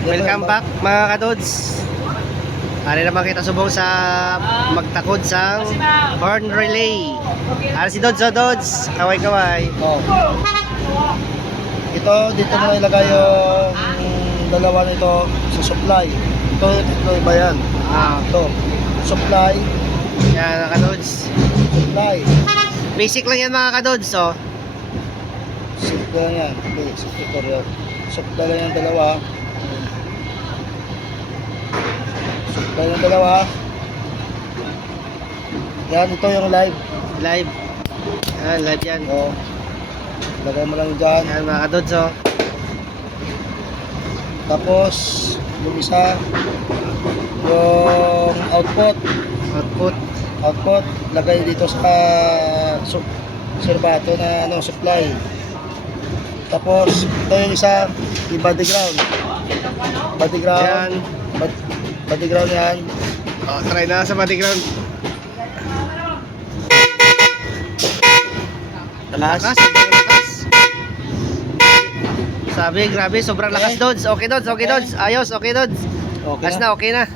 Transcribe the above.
Welcome back mga kadods. Ari naman kita subong sa magtakod sa horn relay. Ari si Dods, Dods. Kaway-kaway. Oh. Ito, dito mo na ilagay yung dalawa nito sa supply. Ito iba yan. Ito, supply. Yan mga kadods. Supply. Basic lang yan mga kadods. Oh. Supply lang yan. Supply lang yan dalawa. Supply lang dalawa. Yan, ito yung live. Live. Yan, live yan. Oh. Lagay mo lang dyan. Yan mga kadods. Oh. Tapos, yung isa, yung output. Output, lagay dito sa serbato na supply. Tapos, ito yung isa, yung body ground. Body ground. Yan. Body ground yan. Oh, try na sa body ground. Lakas. Lakas. Sabi, grabe, sobrang lakas Dods. Okay Dods, okay Dods. Ayos, okay Dods. Okay Gas na, okay na.